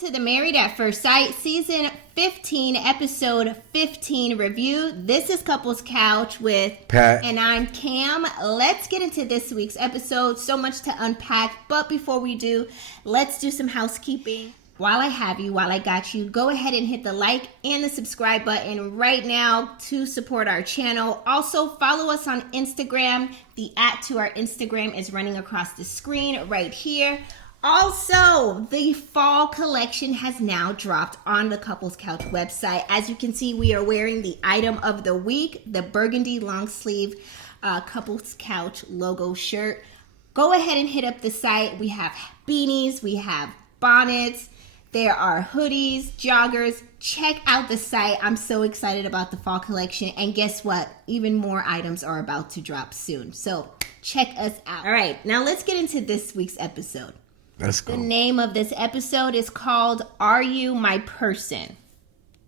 to the Married at First Sight Season 15, Episode 15 review. This is Couples Couch with Pat. And I'm Cam. Let's get into this week's episode. So much to unpack, but before we do, let's do some housekeeping. While I got you, go ahead and hit the like and the subscribe button right now to support our channel. Also, follow us on Instagram. The @ to our Instagram is running across the screen right here. Also, the fall collection has now dropped on the Couples Couch website. As you can see, we are wearing the item of the week, the burgundy long sleeve Couples Couch logo shirt. Go ahead and hit up the site. We have beanies, we have bonnets, there are hoodies, joggers. Check out the site. I'm so excited about the fall collection. And guess what? Even more items are about to drop soon. So check us out. All right, now let's get into this week's episode. Let's go. The name of this episode is called Are You My Person?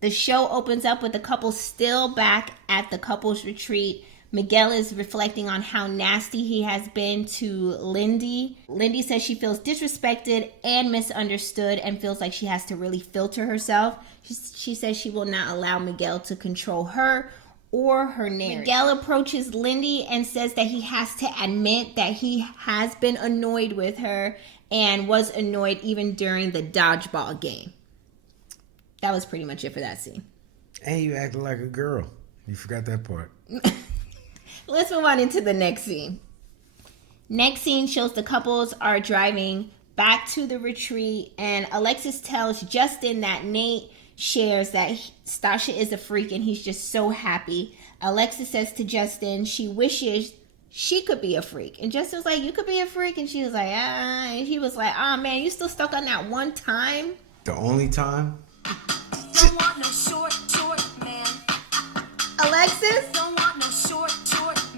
The show opens up with the couple still back at the couples retreat. Miguel is reflecting on how nasty he has been to Lindy. Lindy says she feels disrespected and misunderstood and feels like she has to really filter herself. She says she will not allow Miguel to control her or her narrative. Miguel approaches Lindy and says that he has to admit that he has been annoyed with her and was annoyed even during the dodgeball game. That was pretty much it for that scene. And you acted like a girl. You forgot that part. Let's move on into the next scene. Next scene shows the couples are driving back to the retreat, and Alexis tells Justin that Nate shares that Stacia is a freak and he's just so happy. Alexis says to Justin she wishes she could be a freak. And Justin's like, you could be a freak? And she was like, ah. And he was like, oh man, you still stuck on that one time? The only time? Don't want no short man. Alexis? Don't want no short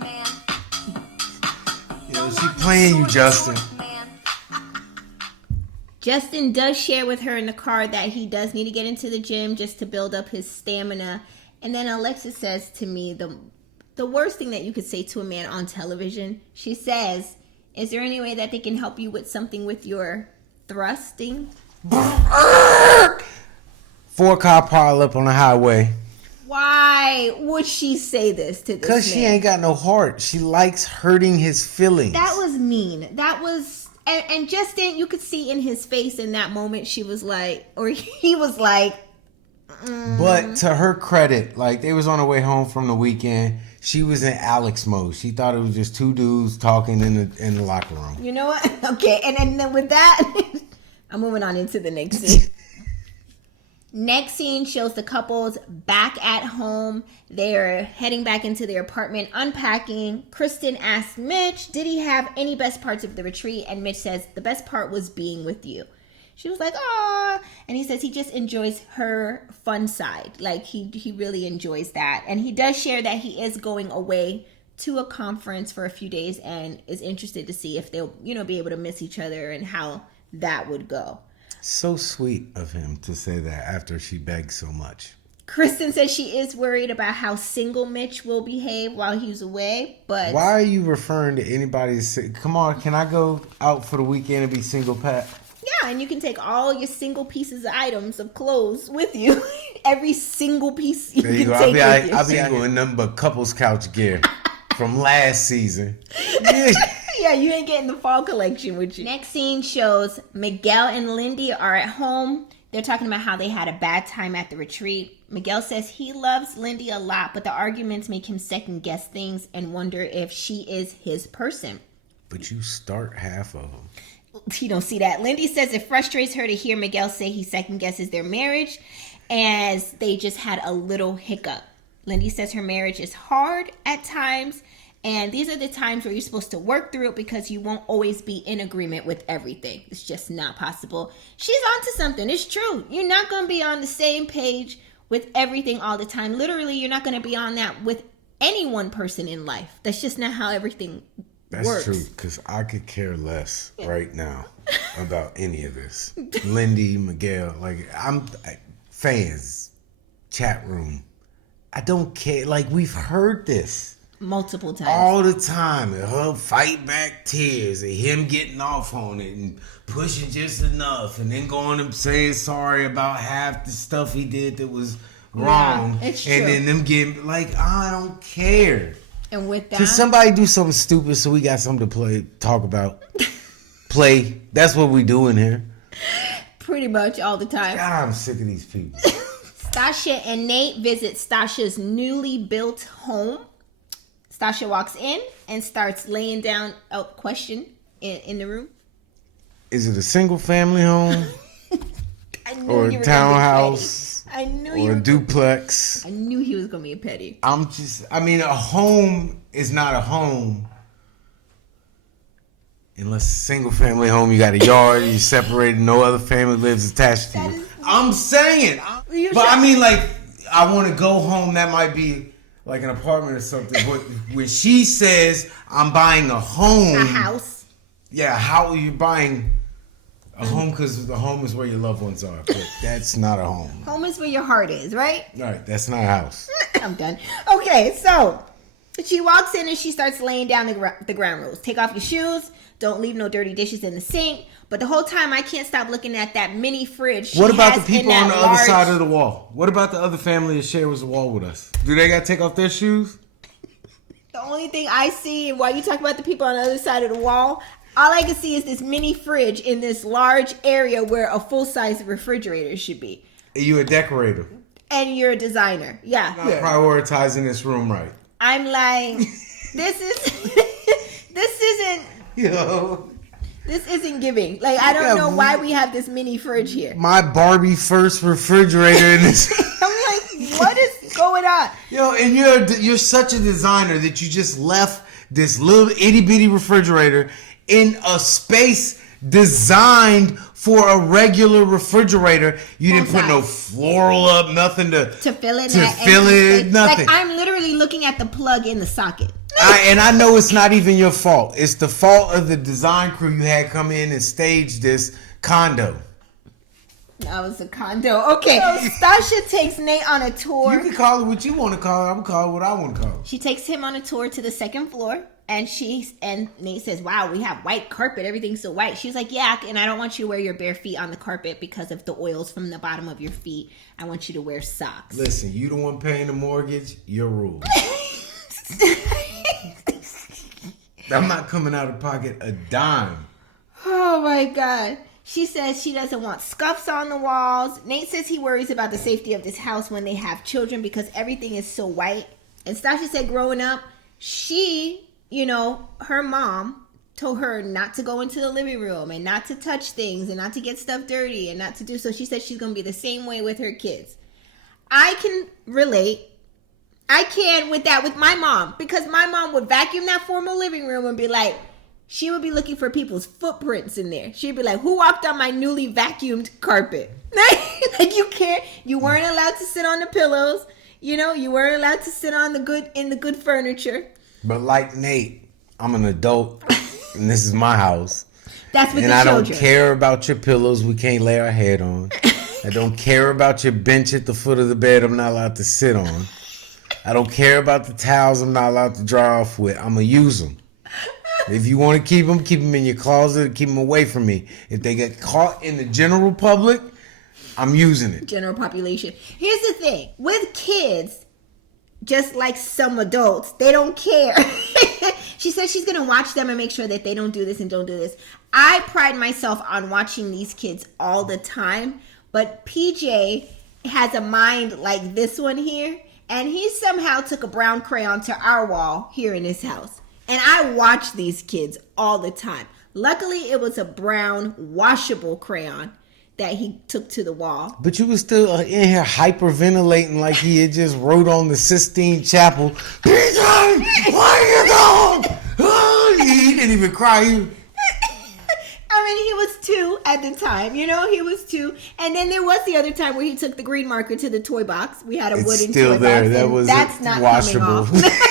man. You know, she playing you, Justin. Justin does share with her in the car that he does need to get into the gym just to build up his stamina. And then Alexis says to me the worst thing that you could say to a man on television. She says, is there any way that they can help you with something with your thrusting? 4-car pile up on the highway. Why would she say this to this man? Because she ain't got no heart. She likes hurting his feelings. That was mean. That was... And Justin, you could see in his face in that moment, she was like... Or he was like... But to her credit, like, they was on the way home from the weekend. She was in Alex mode. She thought it was just two dudes talking in the locker room. You know what? Okay, and then with that, I'm moving on into the next scene. Next scene shows the couples back at home. They're heading back into their apartment, unpacking. Kristen asks Mitch, did he have any best parts of the retreat? And Mitch says, the best part was being with you. She was like, "Aw," and he says he just enjoys her fun side. Like, he really enjoys that. And he does share that he is going away to a conference for a few days and is interested to see if they'll, be able to miss each other and how that would go. So sweet of him to say that after she begged so much. Kristen says she is worried about how single Mitch will behave while he's away, but... Why are you referring to anybody? Come on, can I go out for the weekend and be single, Pat? Yeah, and you can take all your single pieces of items of clothes with you. Every single piece you there you can go. take with you. I'll be doing nothing but couples couch gear from last season. Yeah, you ain't getting the fall collection with you. Next scene shows Miguel and Lindy are at home. They're talking about how they had a bad time at the retreat. Miguel says he loves Lindy a lot, but the arguments make him second guess things and wonder if she is his person. But you start half of them. You don't see that. Lindy says it frustrates her to hear Miguel say he second guesses their marriage as they just had a little hiccup. Lindy says her marriage is hard at times, and these are the times where you're supposed to work through it because you won't always be in agreement with everything. It's just not possible. She's onto something. It's true. You're not going to be on the same page with everything all the time. Literally, you're not going to be on that with any one person in life. That's just not how everything That's works. true, because I could care less right now about any of this. Lindy, Miguel, fans, chat room. I don't care. Like, we've heard this. multiple times. All the time. And her fight back tears and him getting off on it and pushing just enough and then going and saying sorry about half the stuff he did that was wrong. Yeah, it's true. And then them getting like, I don't care. And with that, Can somebody do something stupid so we got something to talk about? Play. That's what we do in here. pretty much all the time. God, I'm sick of these people. Stacia and Nate visit Stacia's newly built home. Stacia walks in and starts laying down a question in the room. Is it a single family home? I knew Or you a were gonna be townhouse? petty. I knew Or you a were duplex? I knew he was gonna be a petty. A home is not a home unless it's a single family home. You got a yard, you separated, no other family lives attached to you. I'm saying. But I mean, like, I want to go home. That might be like an apartment or something. But when she says, I'm buying a home. A house. Yeah, how are you buying a home? Because the home is where your loved ones are. But that's not a home. Home is where your heart is, right? Right, that's not a house. I'm done. Okay, so she walks in and she starts laying down the ground rules. Take off your shoes. Don't leave no dirty dishes in the sink. But the whole time I can't stop looking at that mini fridge. What about the people on the other side of the wall? What about the other family that shares the wall with us? Do they got to take off their shoes? The only thing I see while you talk about the people on the other side of the wall, all I can see is this mini fridge in this large area where a full-size refrigerator should be. You a decorator. And you're a designer. Yeah. Not prioritizing this room right. I'm like, this isn't Yo. This isn't giving. Like, I don't know why we have this mini fridge here. My Barbie first refrigerator in this. I'm like, what is going on? Yo, and you're such a designer that you just left this little itty bitty refrigerator in a space designed for a regular refrigerator. You didn't put no floral up, nothing to fill it. Nothing. Like, I'm literally looking at the plug in the socket. And I know it's not even your fault. It's the fault of the design crew you had come in and stage this condo. That was a condo. Okay, Stacia takes Nate on a tour. You can call it what you want to call it. I'm calling it what I want to call it. She takes him on a tour to the second floor, and Nate says, "Wow, we have white carpet. Everything's so white." She's like, "Yeah, and I don't want you to wear your bare feet on the carpet because of the oils from the bottom of your feet. I want you to wear socks." Listen, you the one paying the mortgage. Your rules. I'm not coming out of pocket a dime. Oh my God. She says she doesn't want scuffs on the walls. Nate says he worries about the safety of this house when they have children because everything is so white. And Stacia said growing up, she, her mom told her not to go into the living room and not to touch things and not to get stuff dirty and not to do so. She said she's going to be the same way with her kids. I can relate. I can with my mom, because my mom would vacuum that formal living room and be like, she would be looking for people's footprints in there. She'd be like, who walked on my newly vacuumed carpet? Like, you weren't allowed to sit on the pillows. You weren't allowed to sit on the good furniture. But like Nate, I'm an adult and this is my house. That's with and the children. I don't care about your pillows we can't lay our head on. I don't care about your bench at the foot of the bed I'm not allowed to sit on. I don't care about the towels I'm not allowed to dry off with. I'm going to use them. If you want to keep them in your closet, keep them away from me. If they get caught in the general public, I'm using it. General population. Here's the thing. With kids, just like some adults, they don't care. She says she's going to watch them and make sure that they don't do this and don't do this. I pride myself on watching these kids all the time. But PJ has a mind like this one here. And he somehow took a brown crayon to our wall here in his house. And I watch these kids all the time. Luckily, it was a brown washable crayon that he took to the wall. But you was still in here hyperventilating like he had just wrote on the Sistine Chapel. PJ, why are you gone? He didn't even cry. I mean, he was 2 at the time, he was 2. And then there was the other time where he took the green marker to the toy box. We had a wooden still toy there. box. That's not washable. Coming off.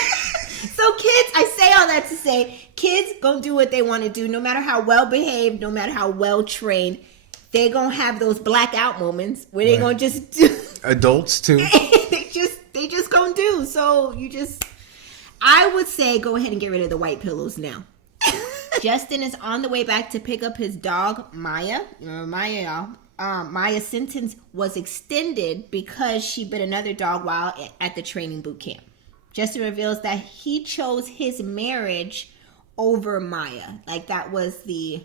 So kids, I say all that to say, kids gonna do what they want to do, no matter how well behaved, no matter how well trained. They gonna have those blackout moments where they gonna just do. Adults too. they just gonna do. So I would say go ahead and get rid of the white pillows now. Justin is on the way back to pick up his dog, Maya. Remember Maya, y'all? Maya's sentence was extended because she bit another dog while at the training boot camp. Justin reveals that he chose his marriage over Maya. Like, that was the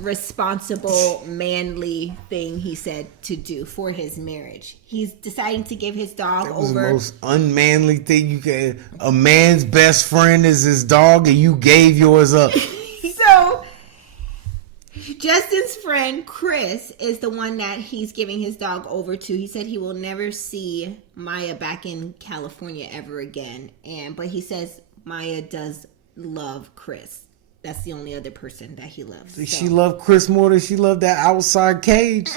responsible, manly thing he said to do for his marriage. He's deciding to give his dog That was over. the most unmanly thing you can. A man's best friend is his dog, and you gave yours up. So, Justin's friend Chris is the one that he's giving his dog over to. He said he will never see Maya back in California ever again. But he says Maya does love Chris. That's the only other person that he loves. She loved Chris more than she loved that outside cage.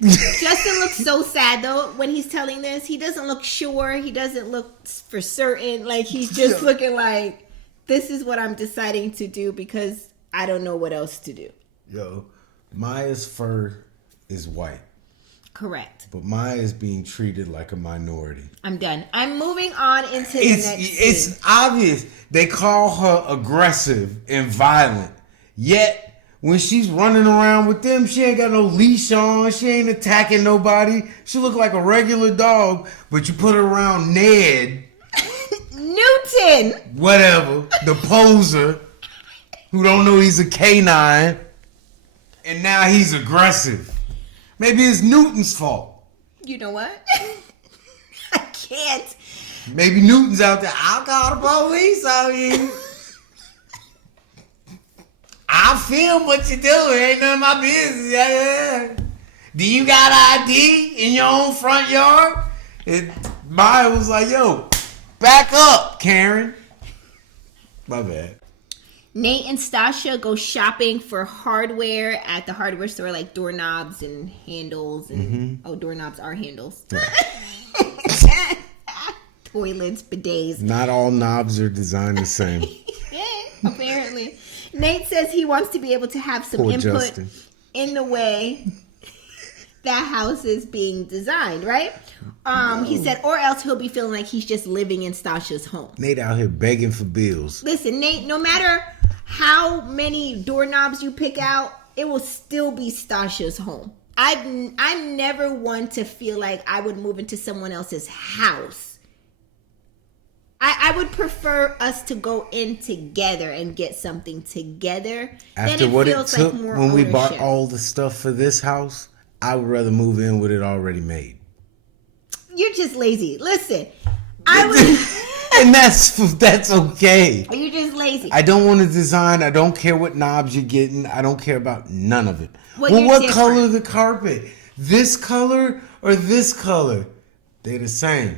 Justin looks so sad though when he's telling this. He doesn't look sure. He doesn't look for certain. Like, he's just looking like, this is what I'm deciding to do because I don't know what else to do. Yo, Maya's fur is white. Correct. But Maya is being treated like a minority. I'm done. I'm moving on into the next It's scene. obvious. They call her aggressive and violent. Yet, when she's running around with them, she ain't got no leash on. She ain't attacking nobody. She look like a regular dog. But you put her around Ned, Newton! whatever, the poser, who don't know he's a canine, and now he's aggressive. Maybe it's Newton's fault. You know what? I can't. Maybe Newton's out there. I'll call the police on you. I'll film what you do. It ain't none of my business. Yeah. Do you got ID in your own front yard? Maya was like, yo, back up, Karen. My bad. Nate and Stacia go shopping for hardware at the hardware store, like doorknobs and handles. And doorknobs are handles. Toilets, bidets. Not all knobs are designed the same. Apparently. Nate says he wants to be able to have some Poor input Justin. in the way that house is being designed, right? He said, or else he'll be feeling like he's just living in Stasia's home. Nate out here begging for bills. Listen, Nate, no matter how many doorknobs you pick out, it will still be Stasia's home. I'm never one to feel like I would move into someone else's house. I would prefer us to go in together and get something together. After Then what it feels took like more when we bought ownership. all the stuff for this house, I would rather move in with it already made. You're just lazy. Listen, I would. And that's okay. You're just lazy. I don't want to design. I don't care what knobs you're getting. I don't care about none of it. Well, Well, you're what different. color the carpet? This color or this color? They're the same.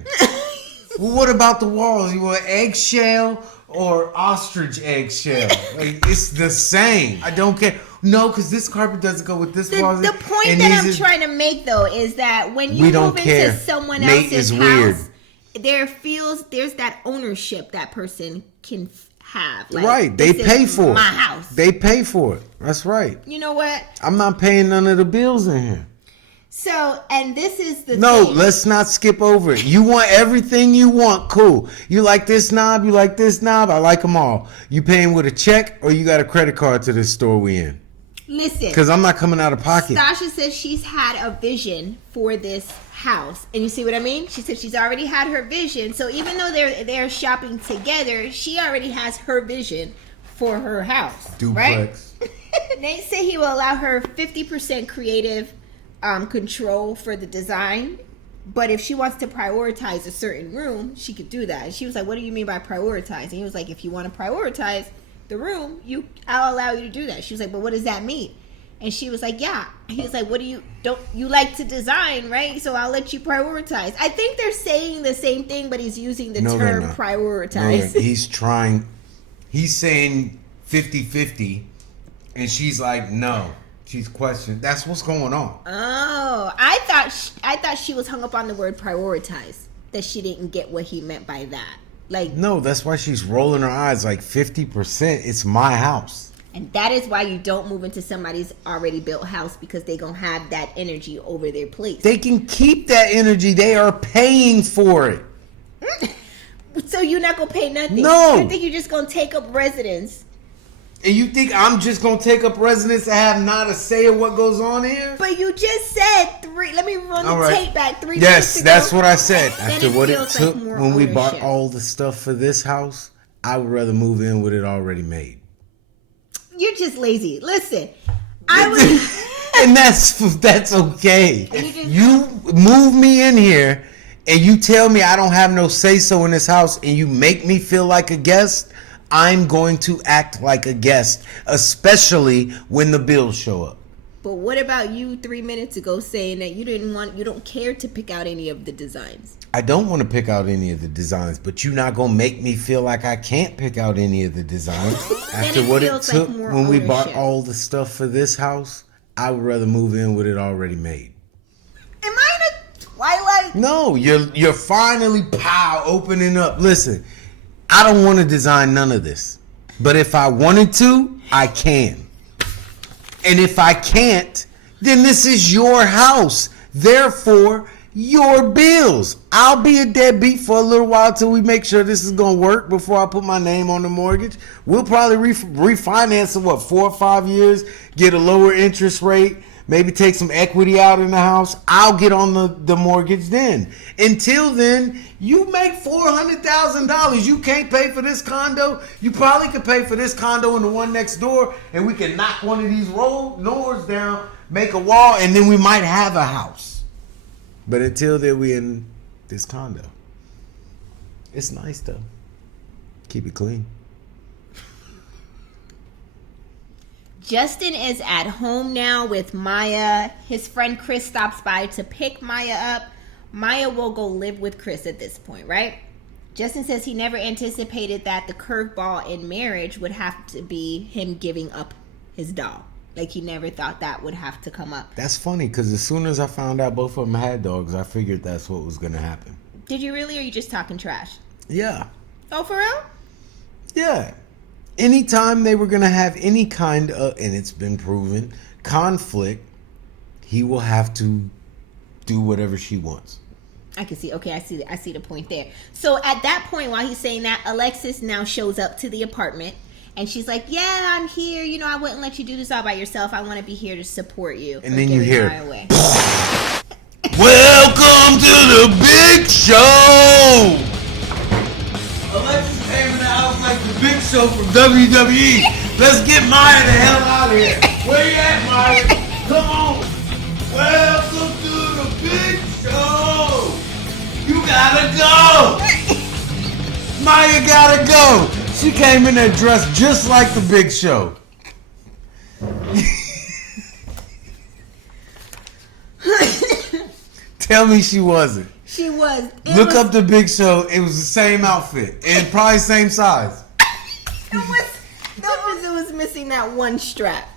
Well, what about the walls? You want eggshell or ostrich eggshell? Like, it's the same. I don't care. No, because this carpet doesn't go with this wall. The point and that I'm these are- trying to make, though, is that when you We don't move care. into someone Nate else's is house, weird. there's that ownership that person can have. Like, Right, they this pay is for my it. house. They pay for it. That's right. You know what? I'm not paying none of the bills in here. So, and this is the No, thing. let's not skip over it. You want everything you want, cool. You like this knob, you like this knob, I like them all. You paying with a check or you got a credit card to this store we in? Listen, Because I'm not coming out of pocket. Stacia says she's had a vision for this house. And you see what I mean? She said she's already had her vision. So even though they're shopping together, she already has her vision for her house. Duplex. Right? Nate said he will allow her 50% creative control for the design. But if she wants to prioritize a certain room, she could do that. And she was like, what do you mean by prioritize? And he was like, if you want to prioritize the room, I'll allow you to do that. She was like, but what does that mean? And she was like, yeah. He was like, don't you like to design, right? So I'll let you prioritize. I think they're saying the same thing, but he's using the No, they're term not. prioritize. No, he's saying 50-50 and she's like, no. She's questioning. That's what's going on. Oh, I thought she was hung up on the word prioritize. That she didn't get what he meant by that. Like, No, that's why she's rolling her eyes like 50%. It's my house. and that is why you don't move into somebody's already built house, because they gonna have that energy over their place. They can keep that energy. They are paying for it. So you're not gonna pay nothing? No. You think you're just gonna take up residence? And you think I'm just gonna take up residence and have not a say of what goes on here? But you just said 3. Let me run the All right. tape back 3 Yes, minutes that's ago. what I said. Then After it what it feels took like more when we bought ownership. all the stuff for this house, I would rather move in with it already made. You're just lazy. Listen, I was. And that's okay. You just- You move me in here and you tell me I don't have no say so in this house and you make me feel like a guest, I'm going to act like a guest, especially when the bills show up. But what about you 3 minutes ago saying that you don't care to pick out any of the designs? I don't want to pick out any of the designs, but you're not going to make me feel like I can't pick out any of the designs. After it what it feels like took more when we bought ownership. all the stuff for this house, I would rather move in with it already made. Am I in a twilight? No, you're finally opening up. Listen, I don't want to design none of this. But if I wanted to, I can. And if I can't, then this is your house. Therefore, your bills. I'll be a deadbeat for a little while till we make sure this is going to work before I put my name on the mortgage. We'll probably refinance in 4 or 5 years, get a lower interest rate, maybe take some equity out in the house. I'll get on the mortgage then. Until then, you make $400,000. You can't pay for this condo. You probably could pay for this condo and the one next door, and we can knock one of these doors down, make a wall, and then we might have a house. But until then, we in this condo. It's nice though. Keep it clean. Justin is at home now with Maya. His friend Chris stops by to pick Maya up. Maya will go live with Chris at this point, right? Justin says he never anticipated that the curveball in marriage would have to be him giving up his dog. Like, he never thought that would have to come up. That's funny because as soon as I found out both of them had dogs, I figured that's what was going to happen. Did you really, or are you just talking trash? Yeah. Oh, for real? Yeah. Anytime they were going to have any kind of, and it's been proven, conflict, he will have to do whatever she wants. I can see. Okay, I see the point there. So at that point, while he's saying that, Alexis now shows up to the apartment, and she's like, "Yeah, I'm here. You know, I wouldn't let you do this all by yourself. I want to be here to support you." And then you hear, away. "Welcome to the big show." Alexis came in the house like the big show from WWE. Let's get Maya the hell out of here. Where you at, Maya? Come on. Welcome to the big show. You gotta go. Maya gotta go. She came in there dressed just like the big show. Tell me she wasn't. She was. Look up the big show. It was the same outfit and probably same size. It was missing that one strap.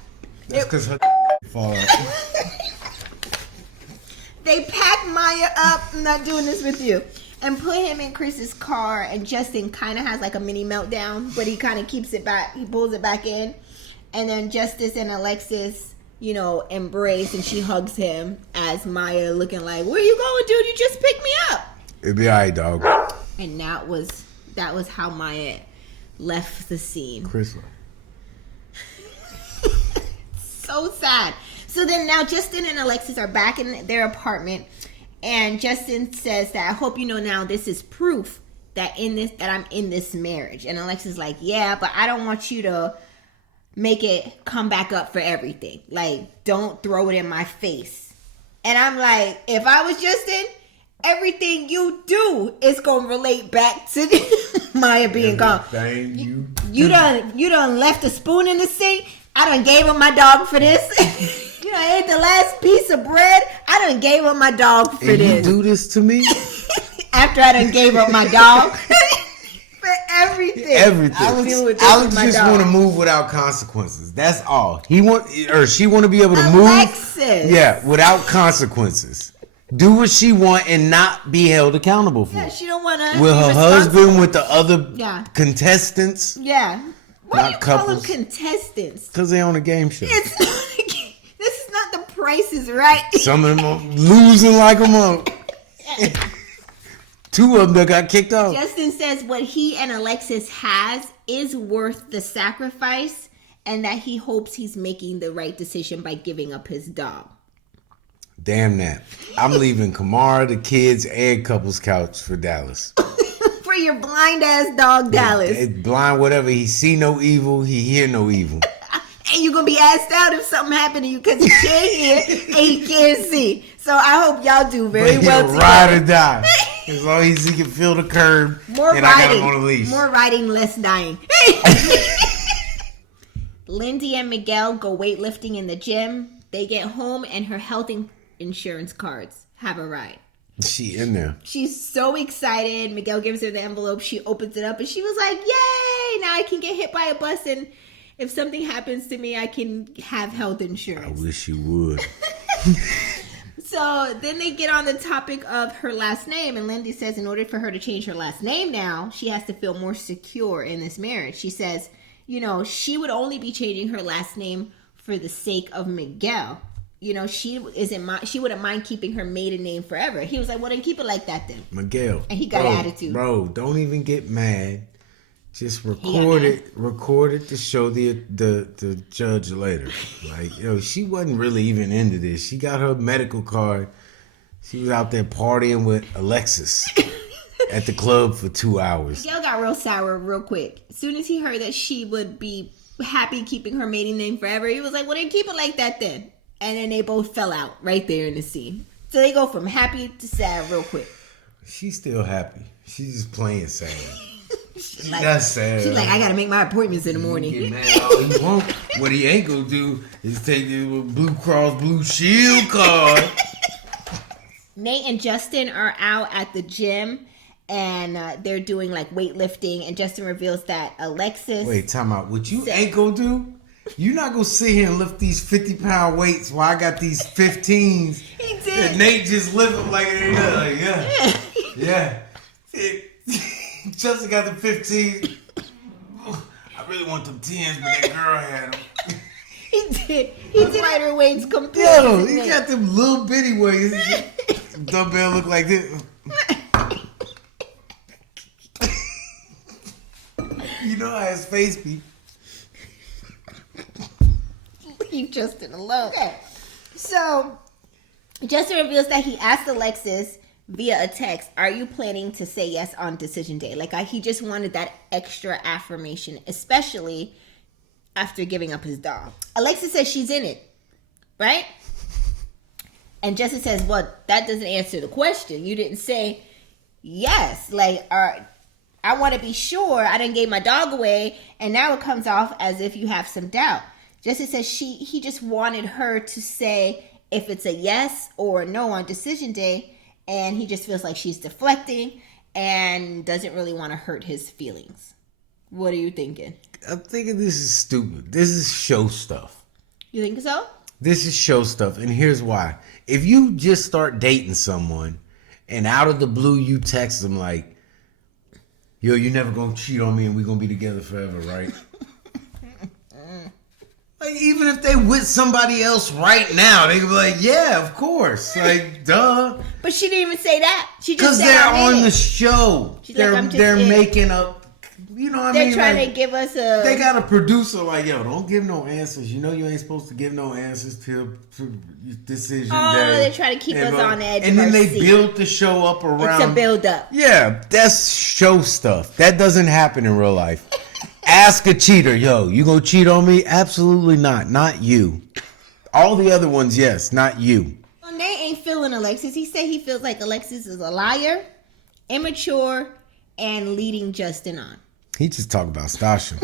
That's because her fall out. They packed Maya up. I'm not doing this with you. And put him in Chris's car, and Justin kind of has like a mini meltdown, but he kind of keeps it back. He pulls it back in, and then Justice and Alexis, you know, embrace, and she hugs him as Maya looking like, "Where you going, dude? You just picked me up." It'll be alright, dog. And that was how Maya left the scene. Chris. So sad. So then now Justin and Alexis are back in their apartment, and Justin says that, "I hope you know now this is proof that I'm in this marriage." And Alexis is like, "Yeah, but I don't want you to make it come back up for everything. Like, don't throw it in my face." And I'm like, if I was Justin, everything you do is gonna relate back to Maya being gone. You done left a spoon in the sink. I done gave up my dog for this. You done ate the last piece of bread. I done gave up my dog for And this. you do this to me? After I done gave up my dog. For everything. Everything. Alex just want to move without consequences. That's all. She want to be able to Alexis. move. Yeah, without consequences. Do what she want and not be held accountable for. Yeah, she don't want to. With her husband, with the other contestants. Yeah. Why do you call them couples. contestants? Because they on a game show. It's not a game. This is not The Price is Right. Some of them are losing like a monk. 2 of them that got kicked off. Justin says what he and Alexis has is worth the sacrifice and that he hopes he's making the right decision by giving up his dog. Damn that. I'm leaving Kamara, the kids, and couple's couch for Dallas. For your blind ass dog, Dallas. It's blind, whatever. He see no evil. He hear no evil. And you're going to be asked out if something happened to you because he can't hear and he can't see. So I hope y'all do very But well he'll together. ride or die. As long as he can feel the curb. More and I got riding. him on a leash. More riding, less dying. Lindy and Miguel go weightlifting in the gym. They get home and her health insurance cards have arrived. She in there. She's so excited. Miguel gives her the envelope. She opens it up and she was like, yay! Now I can get hit by a bus and if something happens to me, I can have health I insurance. wish you would. So then they get on the topic of her last name, and Lindy says in order for her to change her last name now, she has to feel more secure in this marriage. She says, you know, she would only be changing her last name for the sake of Miguel. You know, she wouldn't mind keeping her maiden name forever. He was like, well, then keep it like that then. Miguel. And he got attitude. Bro, don't even get mad. Just record it to show the judge later. Like, yo, she wasn't really even into this. She got her medical card. She was out there partying with Alexis at the club for 2 hours. Miguel got real sour real quick. As soon as he heard that she would be happy keeping her maiden name forever, he was like, well, then keep it like that then. And then they both fell out right there in the scene. So they go from happy to sad real quick. She's still happy. She's just playing sad. She's like, That's sad. She's like, I gotta make my appointments in the morning. Get mad all you want. What he ain't gonna do is take the Blue Cross Blue Shield card. Nate and Justin are out at the gym and they're doing like weightlifting, and Justin reveals that Alexis. Wait, time out. What you ain't gonna do? You're not gonna sit here and lift these 50-pound weights while I got these 15s. He did. And Nate just lift them like it ain't nothing. Yeah. Justin got the 15s. I really want them 10s, but that girl had them. He did. He did lighter weights completely. Yo, he got them little bitty weights. Dumbbell look like this. You know how his face be. Leave Justin alone. Okay. So, Justin reveals that he asked Alexis via a text, are you planning to say yes on decision day? Like, he just wanted that extra affirmation, especially after giving up his dog. Alexis says she's in it, right? And Justin says, well, that doesn't answer the question. You didn't say yes. Like, I want to be sure. I done gave my dog away, and now it comes off as if you have some doubt. Justin says he just wanted her to say if it's a yes or a no on decision day, and he just feels like she's deflecting and doesn't really want to hurt his feelings. What are you thinking? I'm thinking this is stupid. This is show stuff. You think so? This is show stuff, and here's why. If you just start dating someone, and out of the blue you text them like, yo, you never gonna cheat on me and we gonna be together forever, right? Like, even if they with somebody else right now, they could be like, yeah, of course. Like, duh. But she didn't even say that. She just Because said, they're I'm in on it. the show. She's like, I'm just They're in. making up, you know what I They're mean? trying Like, to give us a... they got a producer like, yo, don't give no answers. You know you ain't supposed to give no answers till decision Oh, day. they're trying to keep us on the edge And of then our they seat. build the show up around. It's a build up. Yeah, that's show stuff. That doesn't happen in real life. Ask a cheater, yo, you gonna cheat on me? Absolutely not. Not you. All the other ones, yes, not you. Well, Nate ain't feeling Alexis. He said he feels like Alexis is a liar, immature, and leading Justin on. He just talked about Stacia.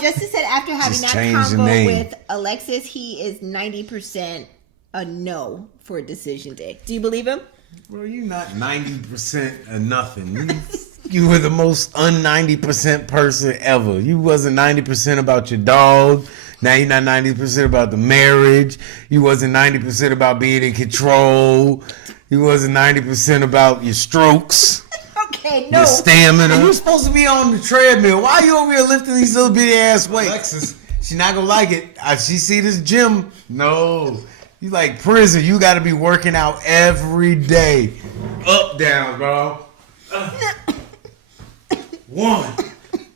Justin said after having Just that change the convo name. with Alexis, he is 90% a no for decision day. Do you believe him? Bro, you not 90% of nothing. You were the most un-90% person ever. You wasn't 90% about your dog. Now you're not 90% about the marriage. You wasn't 90% about being in control. You wasn't 90% about your strokes. Okay, no. Your stamina. You're supposed to be on the treadmill. Why are you over here lifting these little bitty ass weights? Alexis, she not gonna like it. She see this gym. No. You like prison. You gotta be working out every day. Up, down, bro. 1.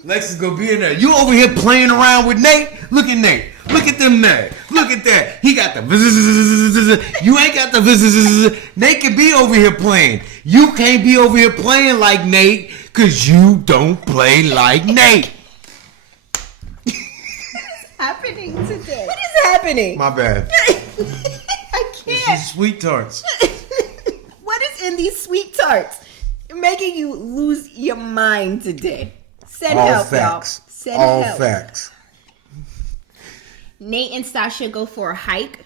Alexis gonna be in there. You over here playing around with Nate? Look at Nate. Look at them Nate. Look at that. He got the you ain't got the Nate can be over here playing. You can't be over here playing like Nate because you don't play like Nate. Happening today? What is happening? My bad. I can't. These sweet tarts. What is in these sweet tarts? Making you lose your mind today. Send All help, facts. y'all. Send All help. facts. Nate and Stacia go for a hike,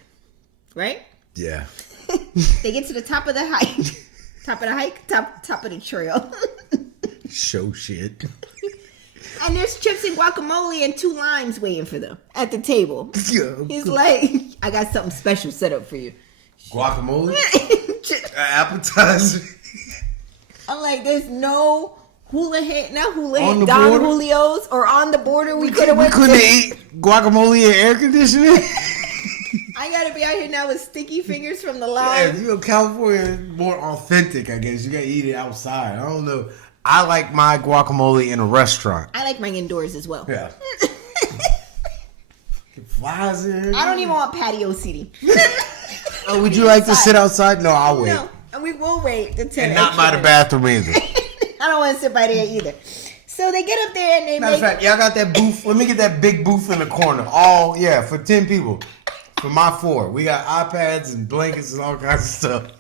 right? Yeah. They get to the top of the hike. Top of the hike? Top of the trail. Show shit. And there's chips and guacamole and 2 limes waiting for them at the table. Yeah. He's like, I got something special set up for you. Guacamole? Appetizer? I'm like, there's no not On hula the Don border? Julio's or on the border we could have went couldn't to. eat guacamole and air conditioning? I gotta be out here now with sticky fingers from the Yeah, line. you know, California is more authentic, I guess. You gotta eat it outside. I don't know. I like my guacamole in a restaurant. I like mine indoors as well. Yeah. Flies in. I don't even want patio seating. Oh, would you like to sit outside? No, I'll wait. No, and we will wait the 10 And not by the bathroom either. I don't want to sit by there either. So they get up there and they Matter of make. fact, y'all got that booth. Let me get that big booth in the corner. All, yeah, for 10 people. For my 4. We got iPads and blankets and all kinds of stuff.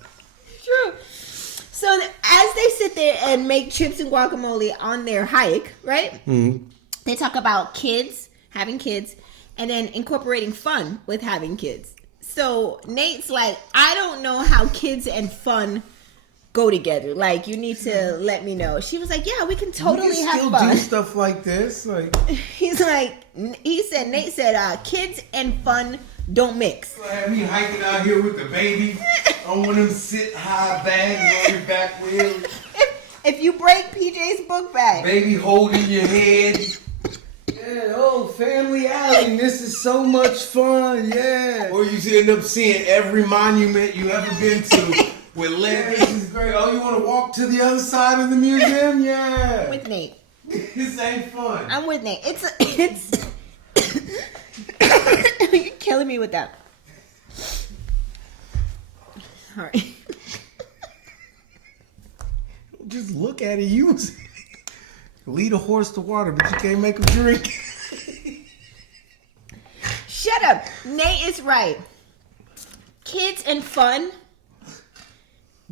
True. So as they sit there and make chips and guacamole on their hike, right? Mm-hmm. They talk about kids, having kids, and then incorporating fun with having kids. So Nate's like, I don't know how kids and fun go together. Like, you need to let me know. She was like, yeah, we can totally We can have still fun. do stuff like this. Like, Nate said, kids and fun don't mix. have me hiking out here with the baby on one of them sit high bags on your back wheel. If you break PJ's book bag. Baby holding your head. Yeah, oh, family outing. This is so much fun. Yeah. Or you end up seeing every monument you ever been to with legs. This is great. Oh, you want to walk to the other side of the museum? Yeah. With Nate. This ain't fun. I'm with Nate. It's you're killing me with that. All right. Just look at it. Use it. Lead a horse to water, but you can't make him drink. Shut up. Nate is right. Kids and fun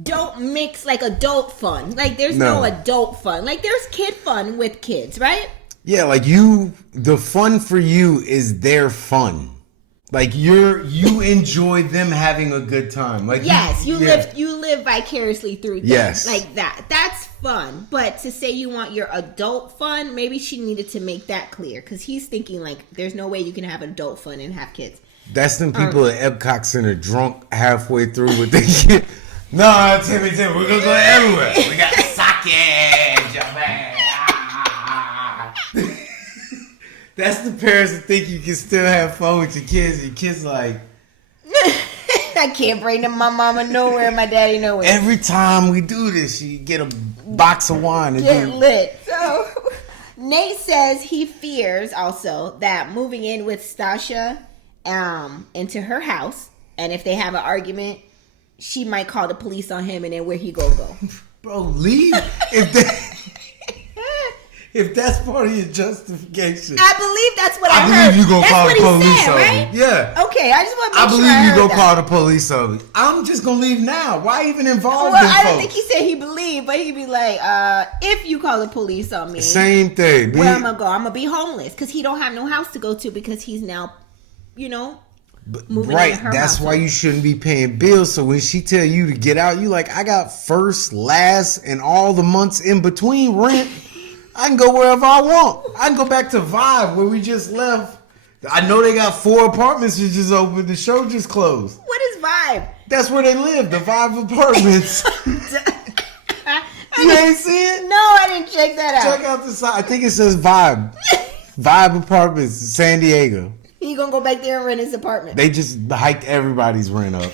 don't mix like adult fun. Like, there's no adult fun. Like, there's kid fun with kids, right? Yeah, like the fun for you is their fun. Like you enjoy them having a good time. Like yes, you live vicariously through them. Yes. Like that. That's fun. But to say you want your adult fun, maybe she needed to make that clear, because he's thinking like there's no way you can have adult fun and have kids. That's them people at Epcot Center drunk halfway through with their kid. No, Timmy, we're gonna go everywhere. We got sake, Japan. That's the parents that think you can still have fun with your kids. Your kids like, I can't bring them my mama nowhere, my daddy nowhere. every time we do this, you get a box of wine and Get lit. So Nate says he fears also that moving in with Stacia into her house, and if they have an argument, she might call the police on him, and then where he go. Bro, leave. If that's part of your justification. I believe that's what I heard. I believe you gonna That's call what the he police said, on right? me. Yeah. Okay, I just want to make I sure believe I you heard gonna that. call the police on me. I'm just gonna leave now. Why even involve Well, them I don't folks? think he said he believed, but he'd be like, if you call the police on me, Same thing. where I'm gonna go? I'm gonna be homeless because he don't have no house to go to because he's now, moving Right. into her That's house. why you shouldn't be paying bills. So when she tell you to get out, you like, I got first, last, and all the months in between rent. I can go wherever I want. I can go back to Vibe where we just left. I know they got 4 apartments that just opened. The show just closed. What is Vibe? That's where they live, the Vibe apartments. You ain't see it? No, I didn't check that out. Check out the side. I think it says Vibe. Vibe Apartments, San Diego. He gonna go back there and rent his apartment. They just hiked everybody's rent up.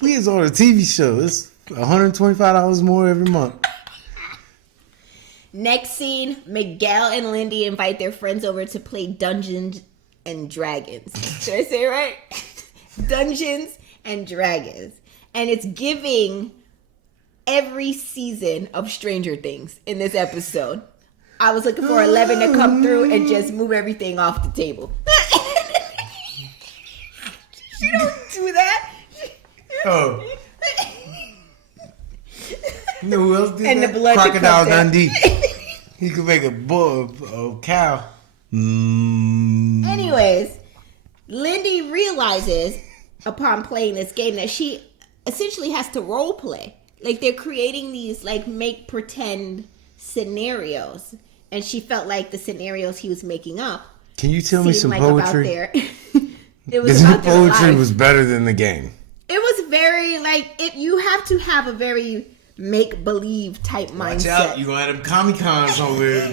We is on a TV show. It's $125 more every month. Next scene, Miguel and Lindy invite their friends over to play Dungeons and Dragons. Should I say it right? Dungeons and Dragons. And it's giving every season of Stranger Things in this episode. I was looking for 11 to come through and just move everything off the table. She don't do that. Oh. You know who else did And that? the blood Crocodile that comes Dundee. He could make a bull, a cow. Anyways, Lindy realizes upon playing this game that she essentially has to role play. Like they're creating these like make pretend scenarios, and she felt like the scenarios he was making up. Can you tell me seemed some like poetry? About their, it was The about their poetry life. was better than the game. It was very like you have to have a very make believe type Watch mindset. out, you gonna have them Comic-Cons over there.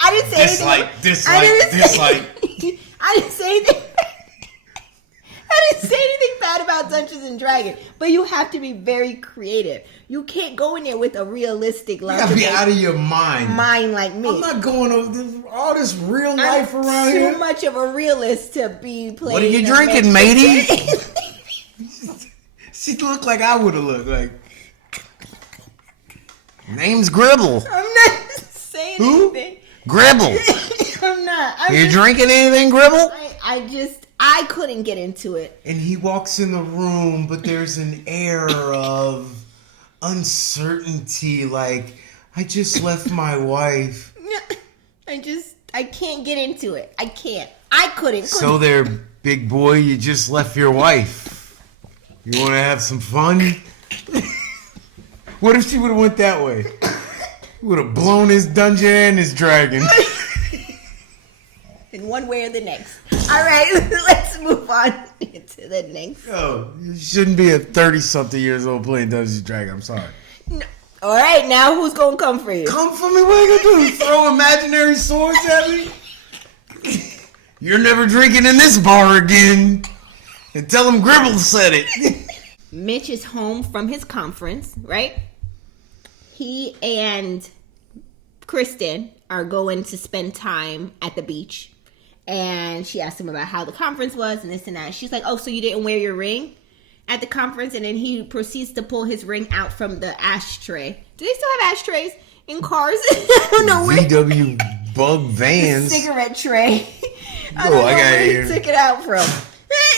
I didn't say anything. Dislike. I didn't say anything. I didn't say anything bad about Dungeons and Dragons, but you have to be very creative. You can't go in there with a realistic You gotta be out of your mind. like me. I'm not going over all this real I'm life around too here. much of a realist to be playing. What are you a drinking, make- matey? She looked like I would have looked like. Name's Gribble. I'm not saying Who? anything. Gribble. I'm not. You drinking anything, Gribble? I couldn't get into it. And he walks in the room, but there's an air of uncertainty. Like, I just left my wife. I can't get into it. I can't. I couldn't. So there, big boy, you just left your wife. You want to have some fun? What if she would have went that way? Would have blown his dungeon and his dragon. In one way or the next. All right, let's move on to the next. Oh, you shouldn't be a 30-something years old playing Dungeons and Dragons. I'm sorry. No. All right, now who's gonna come for you? Come for me. What are you gonna do? Throw imaginary swords at me? You're never drinking in this bar again. And tell him Gribble said it. Mitch is home from his conference, right? He and Kristen are going to spend time at the beach. And she asked him about how the conference was and this and that. She's like, oh, so you didn't wear your ring at the conference? And then he proceeds to pull his ring out from the ashtray. Do they still have ashtrays in cars? I don't know where. VW bug vans. Cigarette tray. I Oh, don't know I got where it here. he took it out from.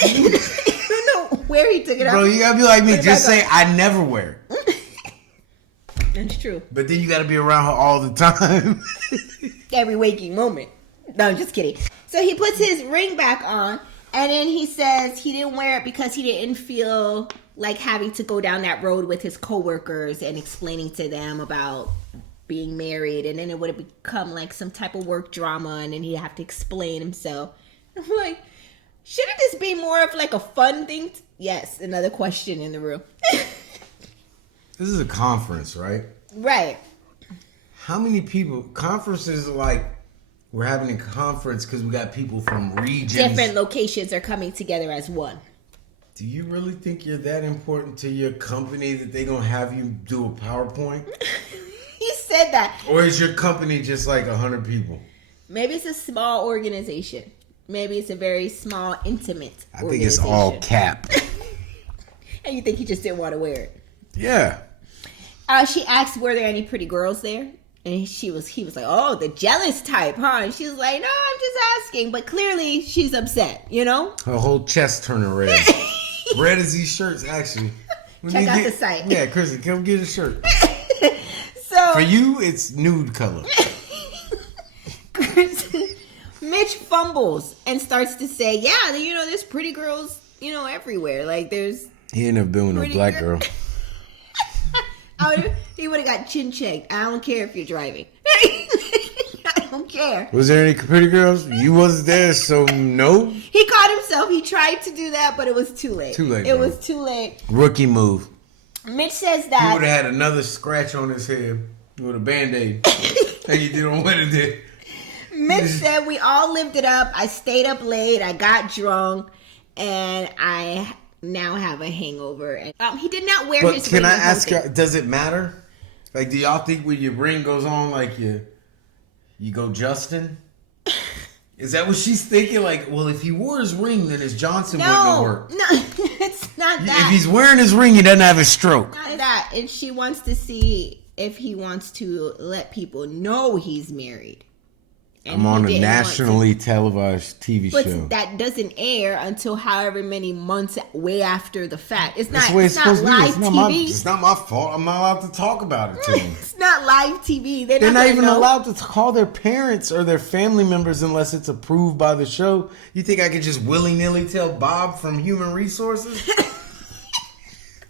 I don't know where he took it out Bro, from. you gotta be like me. Put it Just back say, I never wear it. That's true. But then you gotta be around her all the time. Every waking moment. No, I'm just kidding. So he puts his ring back on, and then he says he didn't wear it because he didn't feel like having to go down that road with his coworkers and explaining to them about being married, and then it would have become like some type of work drama, and then he'd have to explain himself. I'm like, shouldn't this be more of like a fun thing? Yes, another question in the room. This is a conference, right? Right. How many people? Conferences are like, we're having a conference because we got people from regions. Different locations are coming together as one. Do you really think you're that important to your company that they gonna have you do a PowerPoint? He said that. Or is your company just like 100 people? Maybe it's a small organization. Maybe it's a very small, intimate I think it's all cap. And you think he just didn't want to wear it? Yeah. She asked, were there any pretty girls there? And he was like, oh, the jealous type, huh? And she was like, no, I'm just asking. But clearly she's upset, you know? Her whole chest turning red. Red as these shirts, actually. When Check you out the site. Yeah, Kristen, come get a shirt. So For you, it's nude color. Mitch fumbles and starts to say, yeah, you know, there's pretty girls, you know, everywhere. Like, there's... He ain't never been with a Pretty black girl. girl. He would have got chin checked. I don't care if you're driving. I don't care. Was there any pretty girls? You wasn't there, so no. He caught himself. He tried to do that, but it was too late. Too late, It bro. was too late. Rookie move. Mitch says He that. would have had another scratch on his head with a Band-Aid. Like you did on Wednesday. Mitch said we all lived it up. I stayed up late. I got drunk, and I now have a hangover. And, he did not wear But his can ring. I the whole ask thing. you, does it matter? Like, do y'all think when your ring goes on, like, you go Justin? Is that what she's thinking? Like, well, if he wore his ring, then his Johnson wouldn't have worked. No, it's not that. If he's wearing his ring, he doesn't have a stroke. Not that. If she wants to see if he wants to let people know he's married. And I'm on he a didn't want to. nationally televised TV But show. that doesn't air until however many months way after the fact. It's That's not. the way It's not supposed to be. live It's not, TV. it's not my fault. I'm not allowed to talk about it to them. It's not live TV. They're not gonna even know. allowed to call their parents or their family members unless it's approved by the show. You think I could just willy-nilly tell Bob from Human Resources?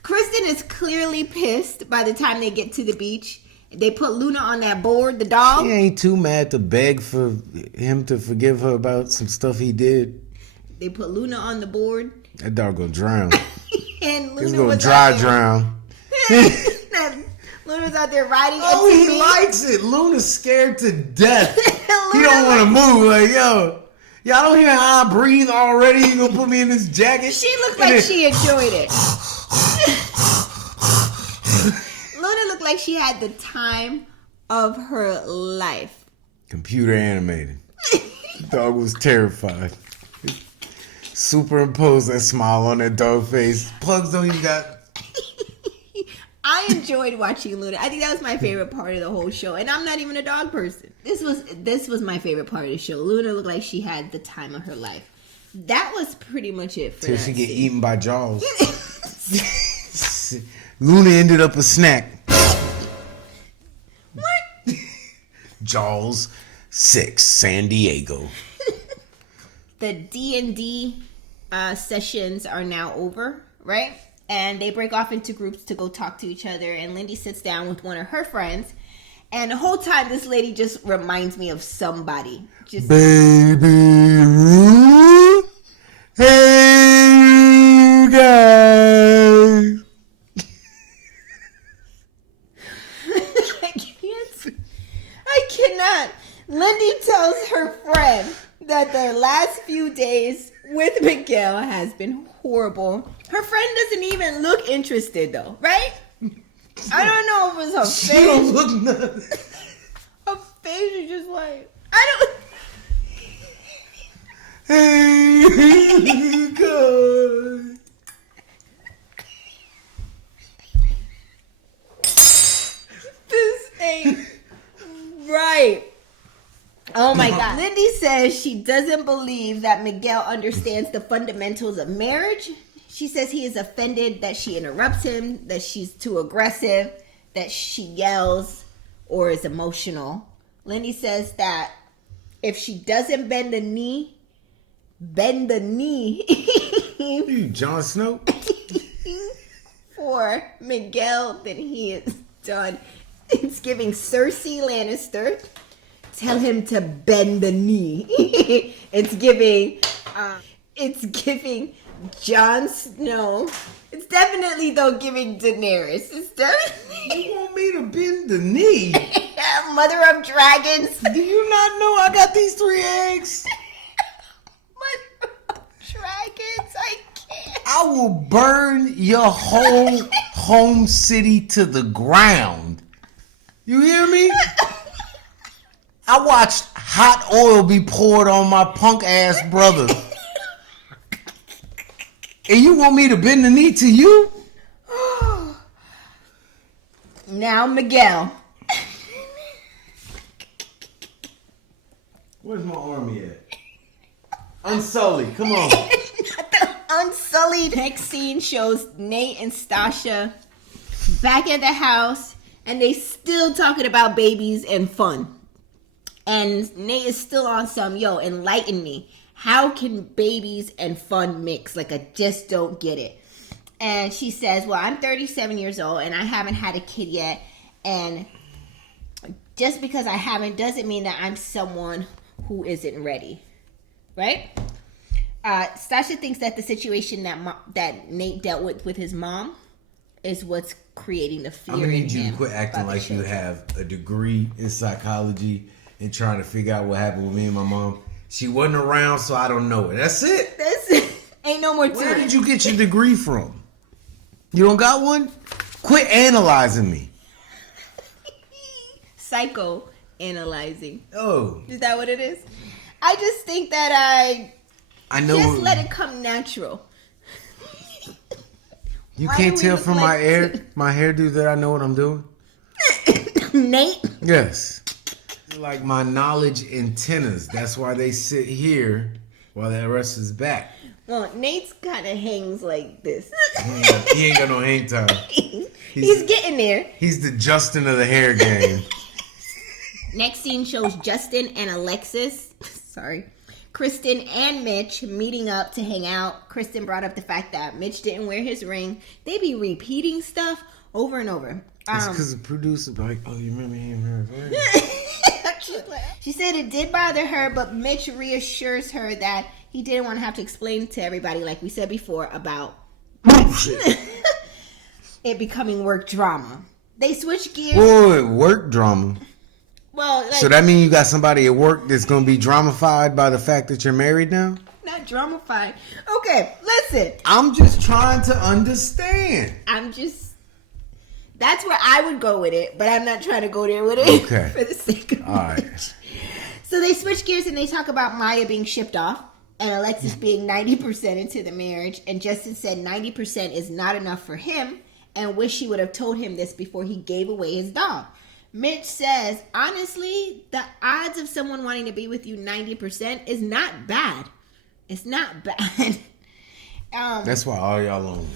Kristen is clearly pissed by the time they get to the beach. They put Luna on that board, the dog. She ain't too mad to beg for him to forgive her about some stuff he did. They put Luna on the board. That dog gonna drown. And Luna He's gonna was dry out drown. there. Luna was out there riding Oh, a he TV. likes it. Luna's scared to death. He Luna don't want to move. Like, yo, y'all don't hear how I breathe already? You gonna put me in this jacket? She looked And like then- she enjoyed it. Luna looked like she had the time of her life. Computer animated. Dog was terrified. Superimpose that smile on that dog face. Plugs don't even got. I enjoyed watching Luna. I think that was my favorite part of the whole show. And I'm not even a dog person. This was my favorite part of the show. Luna looked like she had the time of her life. That was pretty much it for Till that she get scene. eaten by Jaws. Luna ended up a snack. What? Jaws 6, San Diego. The D&D sessions are now over, right? And they break off into groups to go talk to each other. And Lindy sits down with one of her friends. And the whole time, this lady just reminds me of somebody. Just Baby Ruth. Hey, you guys. I cannot. Lindy tells her friend that their last few days with Miguel has been horrible. Her friend doesn't even look interested though, right? I don't know if it was her She don't face. look nothing. Her face is just like, I don't. Hey, you guys. This ain't right. Oh my God. Lindy says she doesn't believe that Miguel understands the fundamentals of marriage. She says he is offended that she interrupts him, that she's too aggressive, that she yells or is emotional. Lindy says that if she doesn't bend the knee, You Jon Snow? for Miguel, then he is done. It's giving Cersei Lannister. Tell him to bend the knee. It's giving Jon Snow. It's definitely though giving Daenerys. It's definitely You want me to bend the knee? Mother of Dragons. Do you not know I got these 3 eggs? Mother of Dragons. I can't. I will burn your whole home city to the ground. You hear me? I watched hot oil be poured on my punk ass brother. And you want me to bend the knee to you? Now Miguel. Where's my army at? Unsullied, come on. The Unsullied next scene shows Nate and Stacia back at the house, and they still talking about babies and fun. And Nate is still on some, enlighten me. How can babies and fun mix? Like, I just don't get it. And she says, well, I'm 37 years old and I haven't had a kid yet. And just because I haven't doesn't mean that I'm someone who isn't ready. Right? Stacia thinks that the situation that Nate dealt with his mom is what's creating the fear I'm gonna in need you him to quit acting about the like you children. have a degree in psychology and trying to figure out what happened with me and my mom. She wasn't around, so I don't know it. That's it. This ain't no no more to Where it. did you get your degree from? You don't got one? Quit analyzing me. Psychoanalyzing. Oh, Is that what it is? I just think that I know. just let it come natural. You Why can't do we tell look from like- my hairdo that I know what I'm doing. Nate? Yes. Like my knowledge antennas. That's why they sit here while the rest is back. Well, Nate's kind of hangs like this. He ain't got no hang time. He's getting there. He's the Justin of the hair game. Next scene shows Justin and Alexis, Kristen and Mitch meeting up to hang out. Kristen brought up the fact that Mitch didn't wear his ring. They be repeating stuff over and over. It's because the producer be like, oh, you remember him? Right? She said it did bother her, but Mitch reassures her that he didn't want to have to explain to everybody, like we said before, about it becoming work drama. They switch gears. Boy, work drama. Well, like, So that mean you got somebody at work that's going to be dramified by the fact that you're married now? not dramified. Okay, listen. I'm just trying to understand. That's where I would go with it, but I'm not trying to go there with it. Okay. For the sake of All right. So they switch gears and they talk about Maya being shipped off and Alexis being 90% into the marriage. And Justin said 90% is not enough for him and wish she would have told him this before he gave away his dog. Mitch says, honestly, the odds of someone wanting to be with you 90% is not bad. It's not bad. That's why all y'all lonely.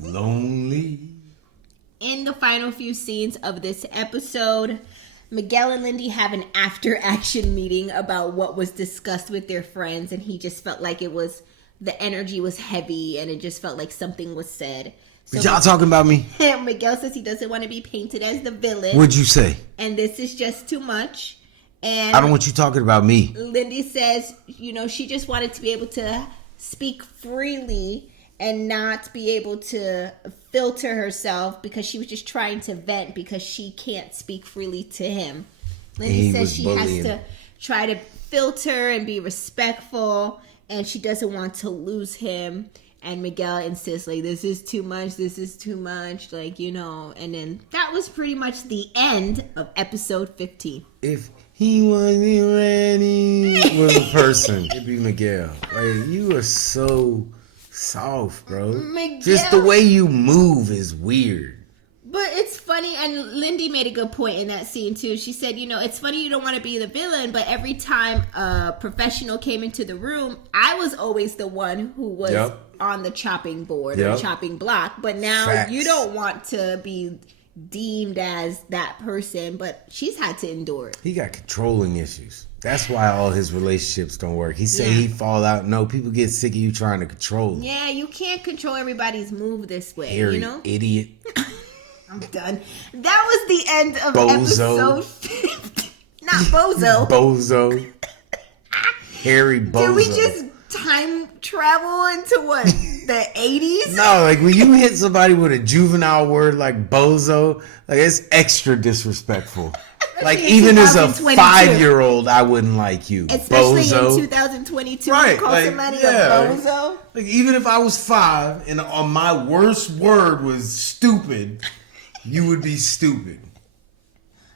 Lonely. In the final few scenes of this episode, Miguel and Lindy have an after-action meeting about what was discussed with their friends, and he just felt like the energy was heavy, and it just felt like something was said. But y'all talking about me? Miguel says he doesn't want to be painted as the villain. What'd you say? And this is just too much. And I don't want you talking about me. Lindy says, she just wanted to be able to speak freely and not be able to filter herself because she was just trying to vent because she can't speak freely to him. Lindy says she has to try to filter and be respectful, and she doesn't want to lose him. And Miguel insists, like, this is too much, like, and then that was pretty much the end of episode 15. If he wasn't ready with a person, it'd be Miguel. Like, you are so soft, bro. Miguel. Just the way you move is weird. But it's funny, and Lindy made a good point in that scene too. She said, it's funny you don't want to be the villain, but every time a professional came into the room, I was always the one who was on the chopping board or chopping block. But now you don't want to be deemed as that person, but she's had to endure it. He got controlling issues. That's why all his relationships don't work. He say he fall out. No, people get sick of you trying to control them. Yeah, you can't control everybody's move this way, Harry, idiot. I'm done. That was the end of Bozo. episode 50. Not Bozo. Bozo. Harry Bozo. Did we just time travel into what? The 80s? No, like when you hit somebody with a juvenile word like bozo, like it's extra disrespectful. Like even as a 5-year-old, I wouldn't like you. Especially bozo. in 2022, right? you call Like, somebody a bozo. Like even if I was 5 and my worst word was stupid, you would be stupid.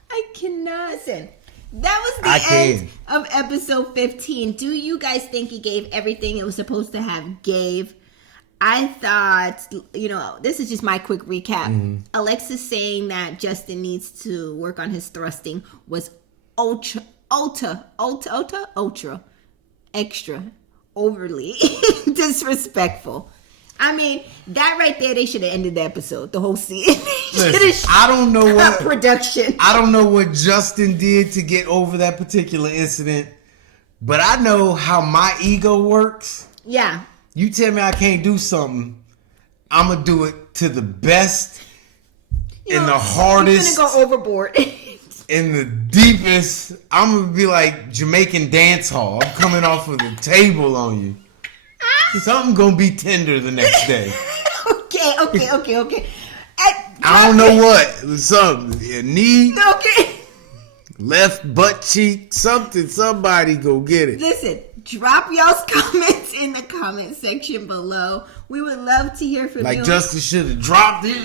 I cannot. Listen, that was the end of episode 15. Do you guys think it gave everything it was supposed to have gave? I thought, this is just my quick recap. Alexis saying that Justin needs to work on his thrusting was ultra, extra, overly disrespectful. I mean, that right there, they should have ended the episode, the whole scene. Listen, I don't know what production. I don't know what Justin did to get over that particular incident, but I know how my ego works. Yeah. You tell me I can't do something, I'm gonna do it to the best, in the hardest, you're gonna go overboard. in the deepest. I'm gonna be like Jamaican dance hall. I'm coming off of the table on you. Something gonna be tender the next day. Okay. I don't know what. Something. A knee. Okay. Left butt cheek, something. Somebody go get it. Listen, drop y'all's comments in the comment section below. We would love to hear from you. Like Justice should have dropped it.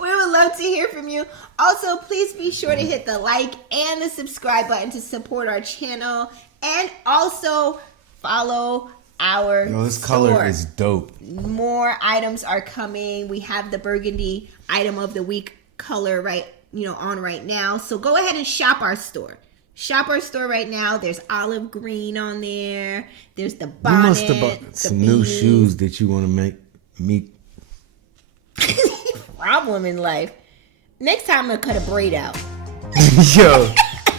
We would love to hear from you. Also, please be sure to hit the like and the subscribe button to support our channel. And also follow our Yo, this store. color is dope. More items are coming. We have the burgundy item of the week color on right now. So go ahead and shop our store. Shop our store right now. There's olive green on there. There's the bonnet. You must have bought some new shoes that you want to make me. Problem in life. Next time I'm gonna cut a braid out. Yo,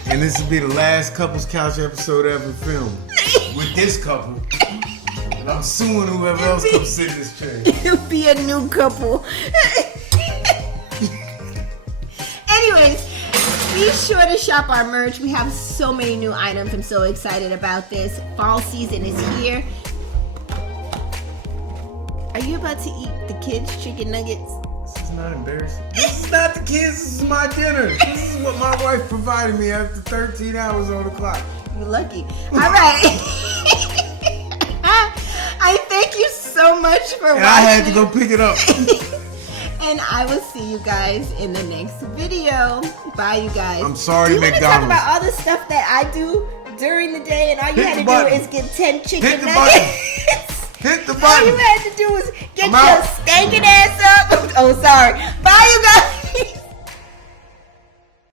and this will be the last couples couch episode ever filmed with this couple. And I'm suing whoever else comes sit in this chair. It'll be a new couple. Anyways, be sure to shop our merch. We have so many new items. I'm so excited about this. Fall season is here. Are you about to eat the kids' chicken nuggets? This is not embarrassing. This is not the kids. This is my dinner. This is what my wife provided me after 13 hours on the clock. You're lucky. All right. I thank you so much for watching. And I had to go pick it up. And I will see you guys in the next video. Bye, you guys. I'm sorry, Do you want to talk McDonald's. about all the stuff that I do during the day, and all you Hit had the to button. do is get 10 chicken Hit the nuggets? Hit the All button. you had to do was get I'm your out. stinking ass up. Oh, sorry. Bye, you guys.